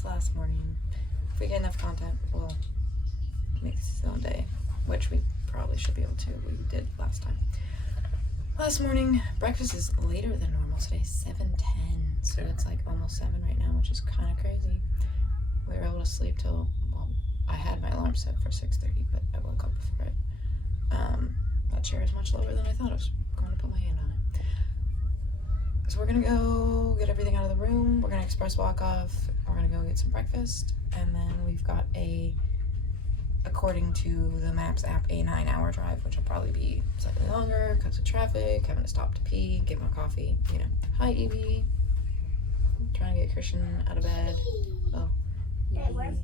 breakfast last morning. If we get enough content, we'll make this its own day, which we probably should be able to. We did last time. Last morning, breakfast is later than normal today, 7:10. So it's like almost 7 right now, which is kind of crazy. We were able to sleep till, well, I had my alarm set for 6:30, but I woke up before it. That chair is much lower than I thought. I was going to put my hand on it. So we're gonna go get everything out of the room. We're gonna express walk off. We're gonna go get some breakfast. And then we've got according to the Maps app, a 9-hour drive, which will probably be slightly longer because of traffic, having to stop to pee, get my coffee, you know. Hi, Evie. I'm trying to get Christian out of bed. Oh. Where's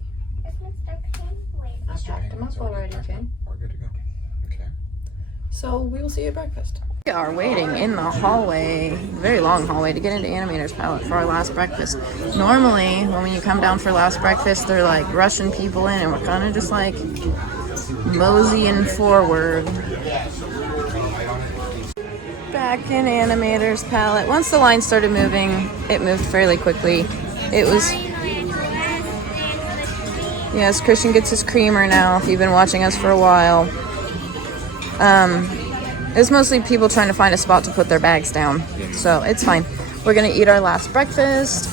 Mr. Penguin? I packed him up already, okay? We're good to go. Okay. So we will see you at breakfast. We are waiting in the hallway, very long hallway, to get into Animator's Palate for our last breakfast. Normally, when you come down for last breakfast, they're like rushing people in, and we're kind of just like moseying forward. Back in Animator's Palate. Once the line started moving, it moved fairly quickly. It was... Yes, Christian gets his creamer now, if you've been watching us for a while. It was mostly people trying to find a spot to put their bags down, so it's fine. We're gonna eat our last breakfast,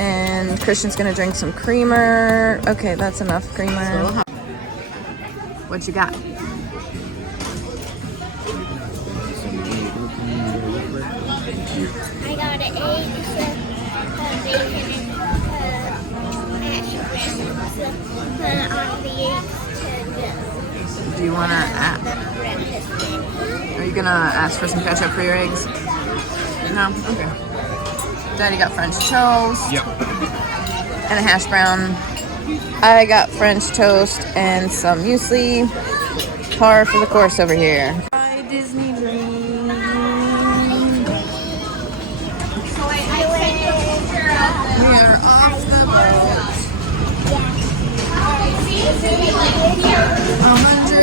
and Christian's gonna drink some creamer. Okay, that's enough creamer. What you got? I got an egg, bacon, and mashed browns. Put on the eggs to Do you wanna add? Are you gonna ask for some ketchup for your eggs? No? Okay. Daddy got French toast. Yep. And a hash brown. I got French toast and some muesli. Par for the course over here. Bye, Disney dream. We are off the boat.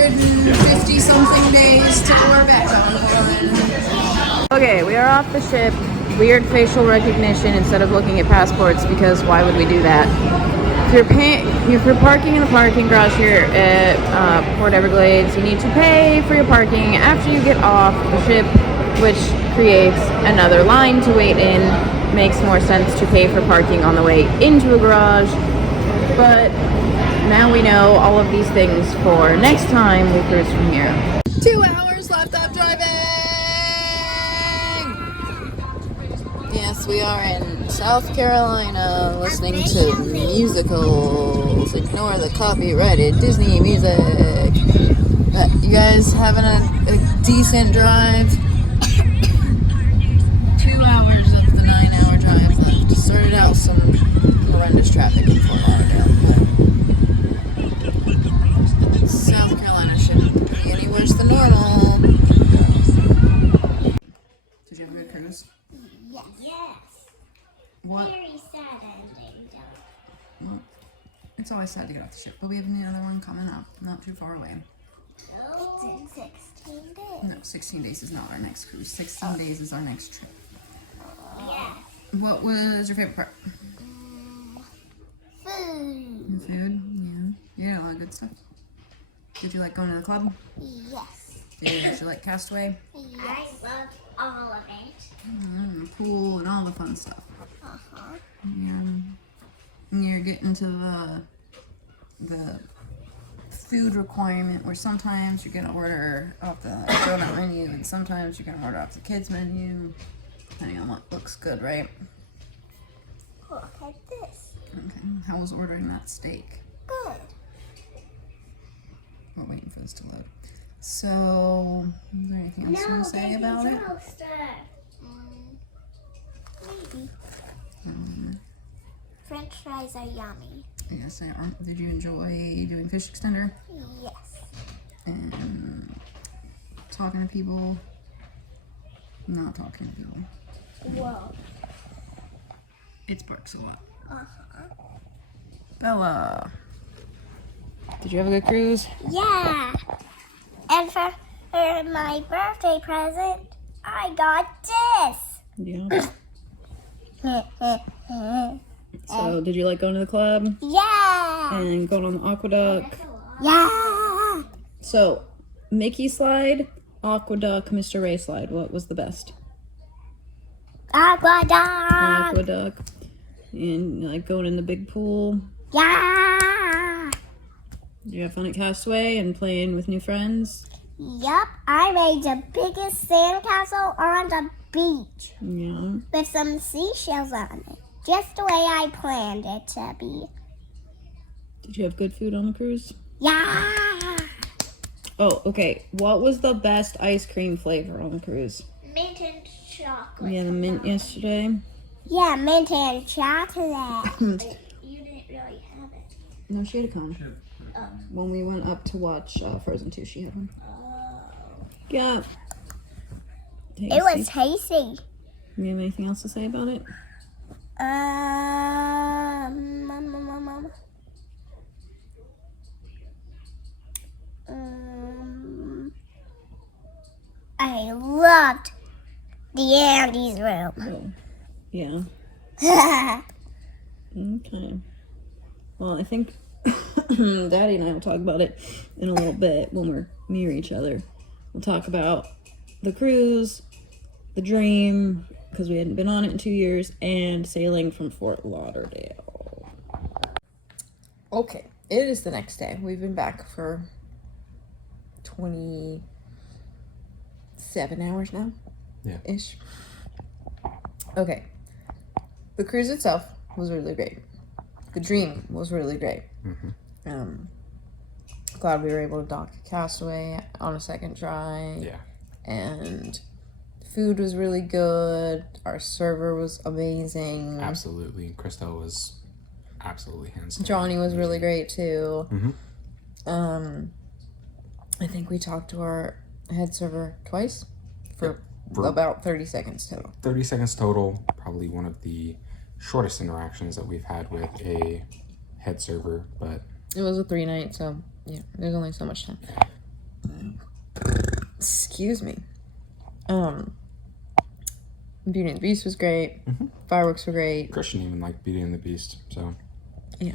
150 something days till we're back on board. Okay, we are off the ship. Weird facial recognition instead of looking at passports, because why would we do that? If you're parking in the parking garage here at Port Everglades, you need to pay for your parking after you get off the ship, which creates another line to wait in. Makes more sense to pay for parking on the way into a garage, but now we know all of these things for next time we cruise from here. 2 hours left of driving! Yes, we are in South Carolina listening to musicals. Ignore the copyrighted Disney music. You guys having a decent drive? 2 hours of the 9-hour drive left. Started out some horrendous traffic in Fort Lauderdale. South Carolina shouldn't be any worse than normal. Did you have a good cruise? Yes. What? Very sad ending. Well, it's always sad to get off the ship, but we have another one coming up, not too far away. It's in 16 days. No, 16 days is not our next cruise. 16 days is our next trip. Yeah. What was your favorite part? Food. The food? Yeah. You had a lot of good stuff. Did you like going to the club? Yes. Did you like Castaway? I love all of it. The pool and all the fun stuff. Uh-huh. You're getting to the food requirement where sometimes you're gonna order off the donut menu and sometimes you're gonna order off the kids menu, depending on what looks good, right? Look at this. Okay. How was ordering that steak? Good. We're waiting for this to load. So, is there anything else you want to say about it? Maybe. French fries are yummy. Yes, they are. Did you enjoy doing fish extender? Yes. And talking to people? Not talking to people. Whoa. It sparks a lot. Uh-huh. Bella, did you have a good cruise? Yeah. And for my birthday present, I got this. Yeah. So, did you like going to the club Yeah. and going on the aqueduct? Yeah. So, Mickey slide, aqueduct, Mr. Ray slide. What was the best? Aqueduct. Aqueduct. And like going in the big pool. Yeah. Did you have fun at Castaway and playing with new friends? Yup. I made the biggest sandcastle on the beach Yeah. with some seashells on it. Just the way I planned it to be. Did you have good food on the cruise? Yeah. Oh, okay. What was the best ice cream flavor on the cruise? Mint and chocolate. Yeah, the mint yesterday. Yeah, mint and chocolate. You didn't really have it. No, she had a cone. When we went up to watch Frozen 2, she had one. Yeah. It was tasty. You have anything else to say about it? I loved the Andy's room. Oh, yeah. Okay. Well, I think Daddy and I will talk about it in a little bit when we're near each other. We'll talk about the cruise, the dream, because we hadn't been on it in 2 years, and sailing from Fort Lauderdale. Okay, it is the next day. We've been back for 27 hours now. Yeah. Ish. Okay. The cruise itself was really great. The dream was really great. Glad we were able to dock at Castaway on a second try. Yeah. And food was really good. Our server was amazing. Absolutely. Christelle was absolutely hands down. Johnny was really great too. Mm-hmm. I think we talked to our head server twice for For about 30 seconds total. 30 seconds total. Probably one of the shortest interactions that we've had with a head server, but It was a 3-night, so yeah, there's only so much time. Excuse me. Beauty and the Beast was great. Fireworks were great. Christian even liked Beauty and the Beast, so Yeah.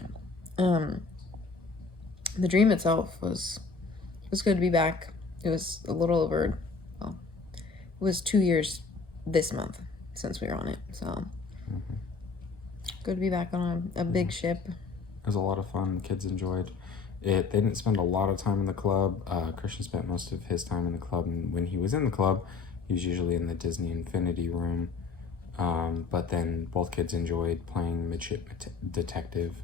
The dream itself was good to be back. It was a little over, well, it was 2 years this month since we were on it, so good to be back on a big ship. it was a lot of fun. The kids enjoyed it. They didn't spend a lot of time in the club. Christian spent most of his time in the club, and when he was in the club, he was usually in the Disney Infinity room. But then both kids enjoyed playing Midship Detective.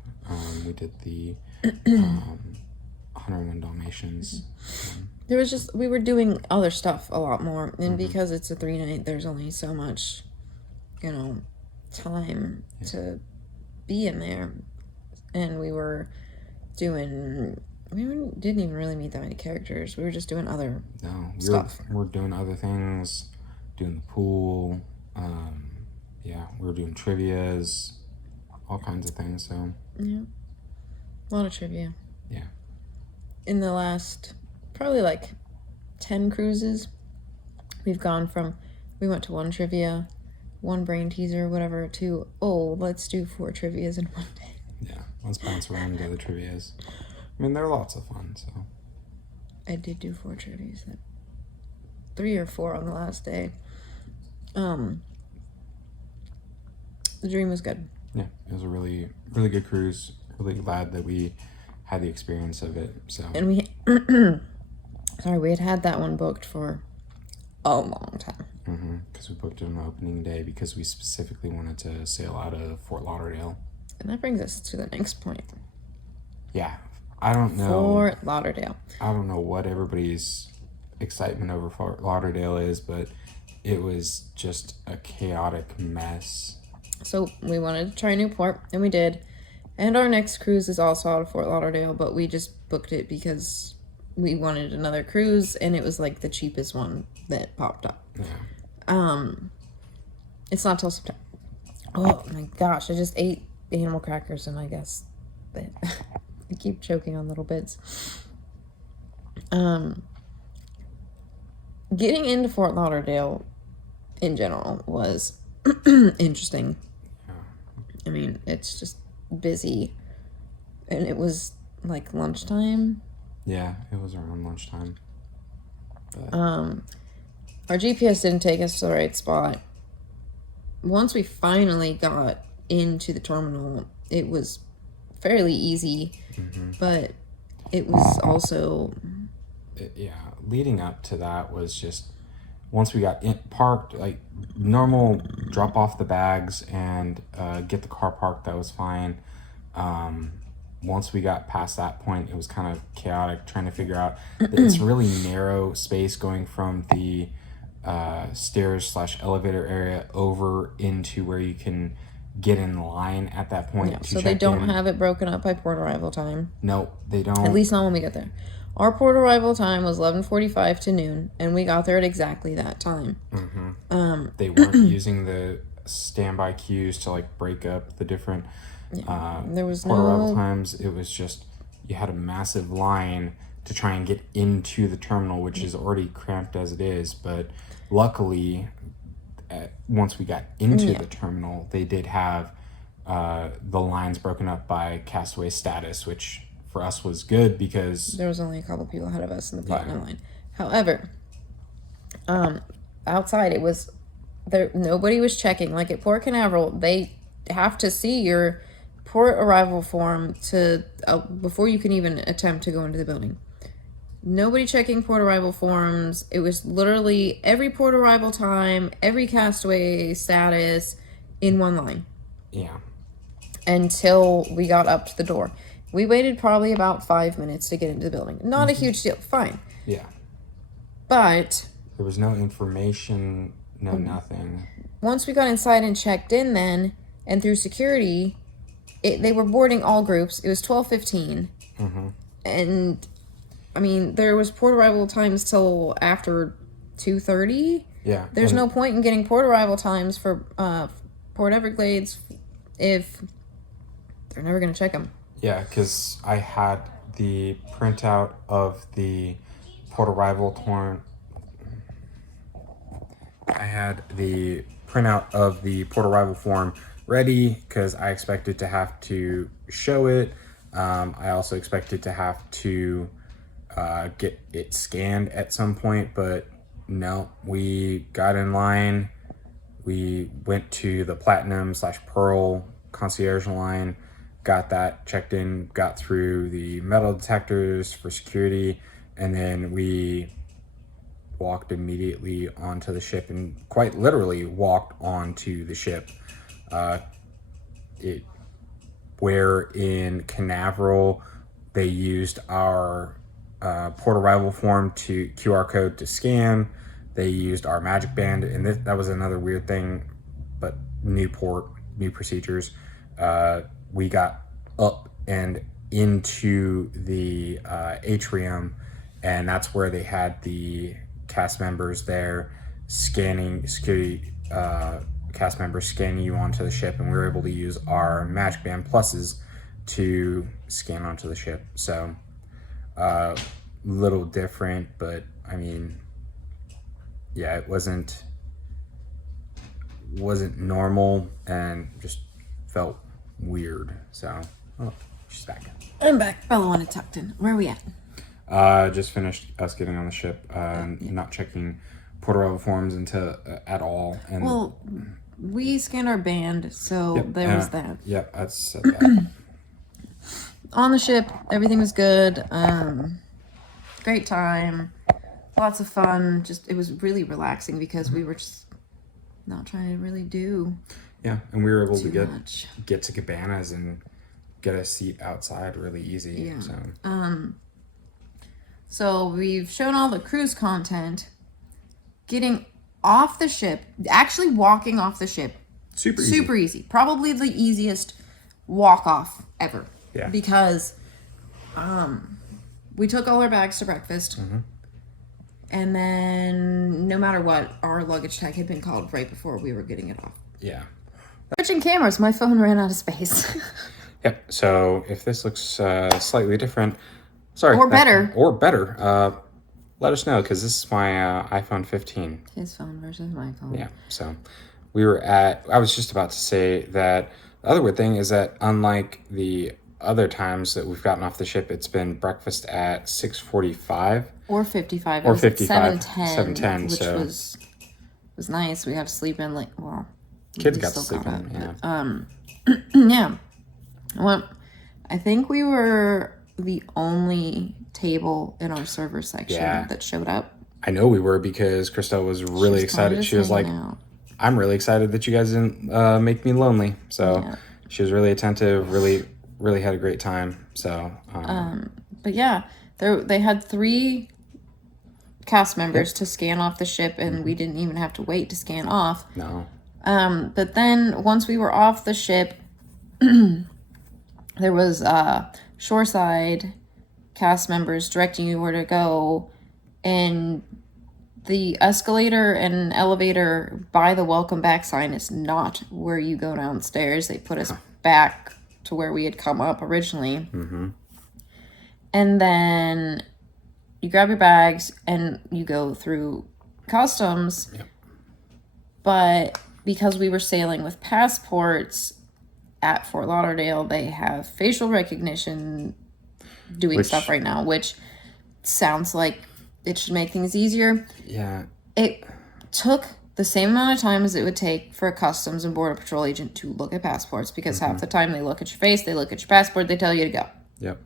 We did the 101 Dalmatians. There was just, we were doing other stuff a lot more, and because it's a 3-night, there's only so much, time to be in there. And we were doing, didn't even really meet that many characters. We were just doing other stuff. We're doing other things, doing the pool. We were doing trivias, all kinds of things. So Yeah, a lot of trivia. Yeah. In the last probably like 10 cruises, we've gone from, we went to 1 trivia, 1 brain teaser, whatever, to, let's do 4 trivias in 1 day. Yeah, let's bounce around to the trivias. I mean, they're lots of fun, so. I did do 4 trivias, 3 or 4 on the last day. The dream was good. Yeah, it was a really, really good cruise. Really glad that we had the experience of it, so. And we, we had that one booked for a long time. Because we booked it on the opening day because we specifically wanted to sail out of Fort Lauderdale. And that brings us to the next point. Yeah, I don't know. Fort Lauderdale. I don't know what everybody's excitement over Fort Lauderdale is, but it was just a chaotic mess. So we wanted to try Newport, and we did. And our next cruise is also out of Fort Lauderdale, but we just booked it because we wanted another cruise, and it was like the cheapest one that popped up. Yeah. It's not till September. Oh my gosh, I just ate animal crackers, and I guess that I keep choking on little bits. Getting into Fort Lauderdale in general was interesting. I mean, it's just busy. And it was like lunchtime. Yeah, it was around lunchtime. But... Our GPS didn't take us to the right spot. Once we finally got into the terminal, it was fairly easy, but it was also... leading up to that was just, once we got parked, like normal, drop off the bags and get the car parked, that was fine. Once we got past that point, it was kind of chaotic trying to figure out that it's really narrow space going from the stairs/elevator area over into where you can get in line at that point. Yeah, so they don't have it broken up by port arrival time. No, they don't. At least not when we got there. Our port arrival time was 11:45 to noon, and we got there at exactly that time. They weren't using the standby queues to like break up the different there was port arrival times. It was just, you had a massive line to try and get into the terminal, which is already cramped as it is. But luckily, once we got into the terminal, they did have the lines broken up by castaway status, which for us was good because there was only a couple people ahead of us in the platinum line. However, outside it was there. Nobody was checking. Like at Port Canaveral, they have to see your port arrival form to before you can even attempt to go into the building. Nobody checking port arrival forms. It was literally every port arrival time, every castaway status in one line. Yeah. Until we got up to the door. We waited probably about 5 minutes to get into the building. Not a huge deal. Fine. Yeah. But there was no information, no nothing. Once we got inside and checked in then, and through security, they were boarding all groups. It was 12:15. And... I mean, there was port arrival times till after 2:30. Yeah. There's no point in getting port arrival times for Port Everglades if they're never going to check them. Yeah, because I had the printout of the port arrival form. I had the printout of the port arrival form ready because I expected to have to show it. I also expected to have to get it scanned at some point, but no, we got in line. We went to the platinum/pearl concierge line, got that checked in, got through the metal detectors for security, and then we walked immediately onto the ship, and quite literally walked onto the ship. Where in Canaveral they used our port arrival form to QR code to scan. They used our magic band, and that was another weird thing, but new procedures. We got up and into the atrium, and that's where they had the cast members there scanning, security cast members scanning you onto the ship, and we were able to use our magic band pluses to scan onto the ship. So little different, but I mean, yeah, it wasn't normal and just felt weird. So, oh, she's back. I'm back. Bella wanted tucked in. Where are we at? Just finished us getting on the ship, not checking port arrival forms until at all. And well, we scanned our band, so there was that. Yep, I said that. On the ship, everything was good. Great time, lots of fun. Just, it was really relaxing because we were just not trying to really do. Yeah, and we were able to get to cabanas and get a seat outside really easy. Yeah. So we've shown all the cruise content. Getting off the ship, actually walking off the ship, super easy. Probably the easiest walk off ever. Yeah. Because we took all our bags to breakfast, and then no matter what, our luggage tag had been called right before we were getting it off. Yeah. Switching cameras, my phone ran out of space. Yep. So if this looks slightly different, sorry, or better, let us know, because this is my iPhone 15. His phone versus my phone. Yeah. So we were I was just about to say that other weird thing is that unlike the other times that we've gotten off the ship, it's been breakfast at 6:45 or 55. or It was 55, 7:10, which so was nice. We got to sleep in like, well, kids we got to still sleep in. it, Yeah. yeah. Well, I think we were the only table in our server section that showed up. I know we were, because Christelle was really excited. She was like, I'm really excited that you guys didn't make me lonely. So she was really attentive, really had a great time. So, but yeah, they had 3 cast members to scan off the ship, and we didn't even have to wait to scan off. No. But then once we were off the ship, there was shoreside cast members directing you where to go, and the escalator and elevator by the welcome back sign is not where you go downstairs. They put us back to where we had come up originally. And then you grab your bags and you go through customs. But because we were sailing with passports at Fort Lauderdale, they have facial recognition doing stuff right now, which sounds like it should make things easier. Yeah. It took the same amount of time as it would take for a Customs and Border Patrol agent to look at passports, because half the time they look at your face, they look at your passport, they tell you to go. Yep.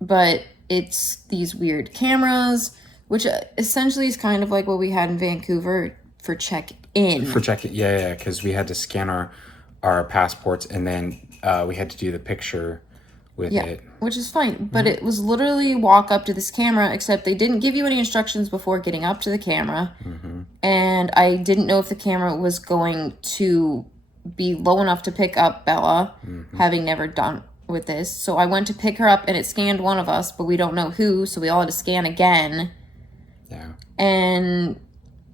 But it's these weird cameras, which essentially is kind of like what we had in Vancouver for check-in. For check-in, yeah, because we had to scan our passports, and then we had to do the picture with it. Which is fine, but it was literally walk up to this camera, except they didn't give you any instructions before getting up to the camera. And I didn't know if the camera was going to be low enough to pick up Bella, having never done with this. So I went to pick her up, and it scanned one of us, but we don't know who, so we all had to scan again. Yeah. And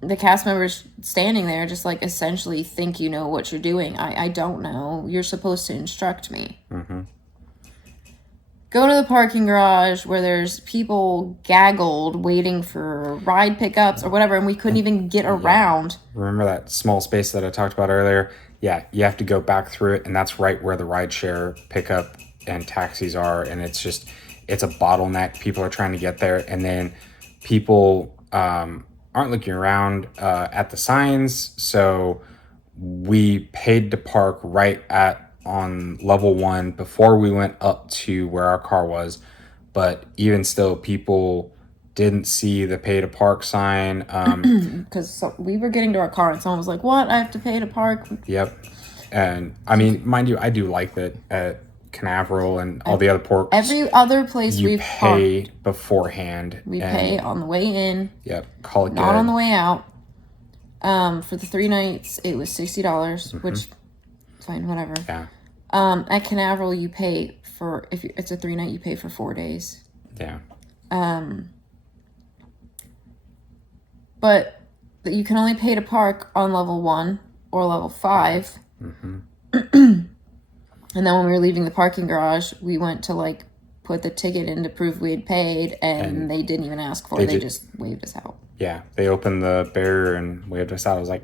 the cast members standing there just like essentially think you know what you're doing. I don't know. You're supposed to instruct me. Go to the parking garage where there's people gaggled waiting for ride pickups or whatever, and we couldn't even get around. Remember that small space that I talked about earlier? Yeah, you have to go back through it, and that's right where the rideshare pickup and taxis are, and it's a bottleneck. People are trying to get there, and then people aren't looking around at the signs, so we paid to park right on level 1 before we went up to where our car was. But even still, people didn't see the pay to park sign. Because we were getting to our car and someone was like, what? I have to pay to park? Yep. And I mean, mind you, I do like that at Canaveral and all the other ports. Every other place you we've pay parked, beforehand. We pay on the way in. Yep. Call it not good. on the way out. For the 3 nights, it was $60, which fine, whatever. Yeah. At Canaveral, you pay for, if it's a 3 night, you pay for 4 days. Yeah. But you can only pay to park on level 1 or level 5. And then when we were leaving the parking garage, we went to like put the ticket in to prove we had paid, and they didn't even ask for it. They just waved us out. Yeah, they opened the barrier and waved us out. I was like,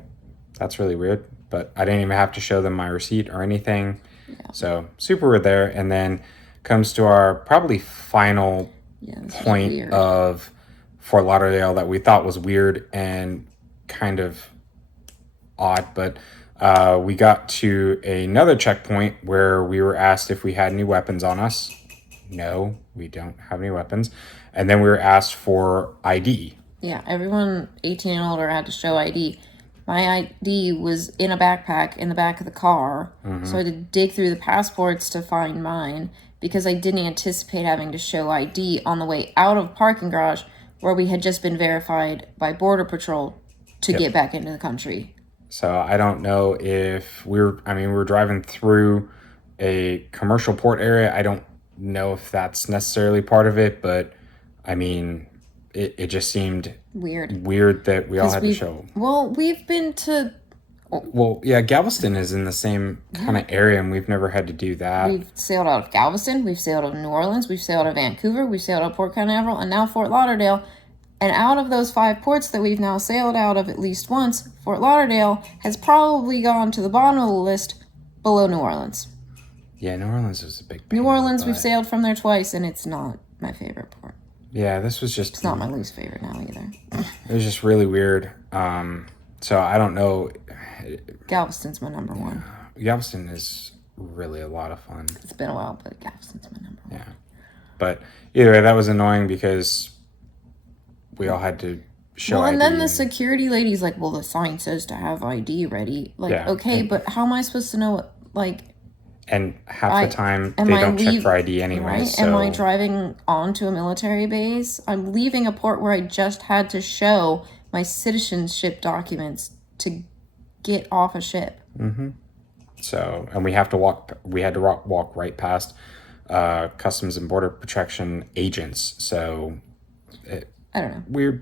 that's really weird. But I didn't even have to show them my receipt or anything. Yeah. So super weird there. And then comes to our probably final point of Fort Lauderdale that we thought was weird and kind of odd. But we got to another checkpoint where we were asked if we had any weapons on us. No, we don't have any weapons. And then we were asked for ID. Yeah, everyone 18 and older had to show ID. My ID was in a backpack in the back of the car, so I had to dig through the passports to find mine because I didn't anticipate having to show ID on the way out of parking garage where we had just been verified by Border Patrol to get back into the country. So I don't know if we were driving through a commercial port area. I don't know if that's necessarily part of it, but I mean, it just seemed weird that we all had to show. Well, we've been to... Well, yeah, Galveston is in the same kind of area, and we've never had to do that. We've sailed out of Galveston, we've sailed out of New Orleans, we've sailed out of Vancouver, we've sailed out of Port Canaveral, and now Fort Lauderdale. And out of those 5 ports that we've now sailed out of at least once, Fort Lauderdale has probably gone to the bottom of the list below New Orleans. Yeah, New Orleans is a big pain New Orleans, we've but- sailed from there twice, and it's not my favorite port. Yeah, this was just... It's not my least favorite now either. It was just really weird. So I don't know. Galveston's my number one. Galveston is really a lot of fun. It's been a while, but Galveston's my number one. Yeah. But either way, that was annoying because we all had to show Well, and ID then the security lady's like, well, the sign says to have ID ready. Like, Yeah, okay, and- but how am I supposed to know what, like... And half the time, am they I don't check leave- for ID anyway. Right? So Am I driving onto a military base? I'm leaving a port where I just had to show my citizenship documents to get off a ship. So, and we have to walk. We had to walk right past Customs and Border Protection agents. So, I don't know.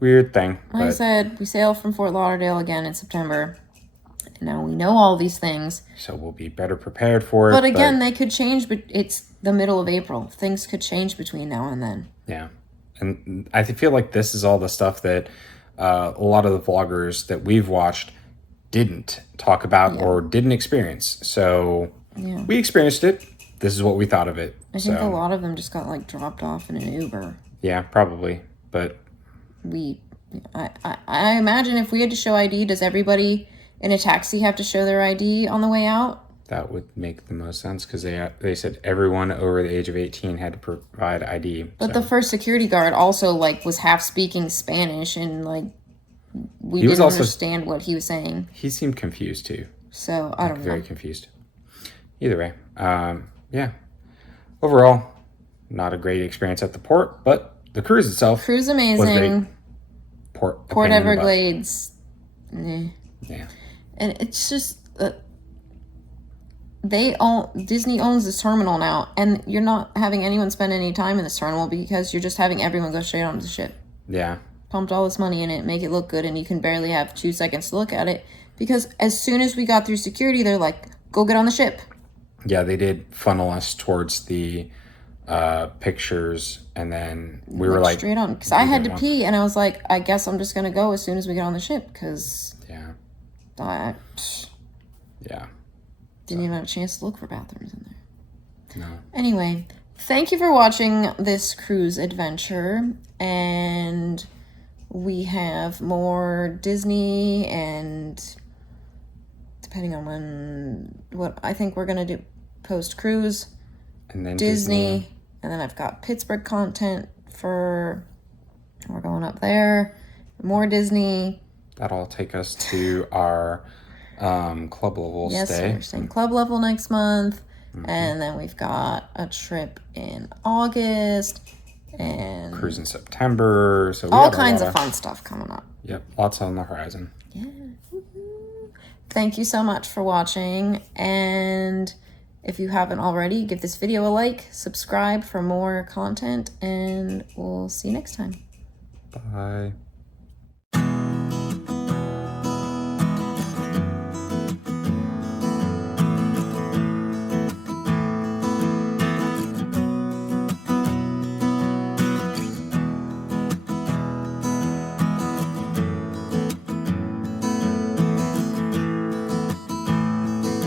weird thing. Like I But, said, we sail from Fort Lauderdale again in September. And now we know all these things. so we'll be better prepared for it. But again, they could change, but it's the middle of April. Things could change between now and then. yeah, and I feel like this is all the stuff that a lot of the vloggers that we've watched didn't talk about or didn't experience. So Yeah. we experienced it. This is what we thought of it. I think a lot of them just got like dropped off in an Uber. Yeah, probably. But I imagine if we had to show ID, does everybody in a taxi have to show their ID on the way out? that would make the most sense because they said everyone over the age of 18 had to provide ID. But the first security guard also like was half speaking Spanish and like we didn't understand what he was saying. He seemed confused too. So I don't know. Very confused. Either way, yeah. Overall, not a great experience at the port, but the cruise itself Cruise was great. amazing. Port Port a pain in the butt. Everglades. Eh. Yeah. And it's just Disney owns this terminal now, and you're not having anyone spend any time in this terminal because you're just having everyone go straight onto the ship. Yeah. Pumped all this money in it, make it look good, and you can barely have 2 seconds to look at it because as soon as we got through security, they're like, "Go get on the ship." Yeah, they did funnel us towards the pictures, and then we were like straight on because I had to pee, and I was like, "I guess I'm just gonna go as soon as we get on the ship," because yeah, I yeah. didn't even have a chance to look for bathrooms in there. No. Anyway, thank you for watching this cruise adventure, and we have more Disney and depending on what I think we're gonna do post cruise, And then Disney, and then I've got Pittsburgh content for we're going up there, more Disney. That'll take us to our club level Yes, stay. we're staying club level next month. And then we've got a trip in August and Cruise in September. So we all got a kinds lot of fun stuff coming up. Yep, lots on the horizon. Yeah. Thank you so much for watching. And if you haven't already, give this video a like, subscribe for more content, and we'll see you next time. Bye.